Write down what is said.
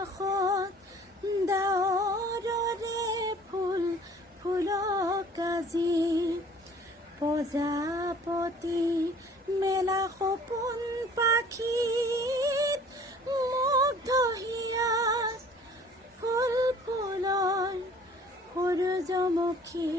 আকাশত ডাৱৰৰে ফুল ফুলক আজি প্ৰজাপতি মেলা সপোন পাখিত মুগ্ধ হিয়াত ফুল ফুলৰ সূৰ্যমুখী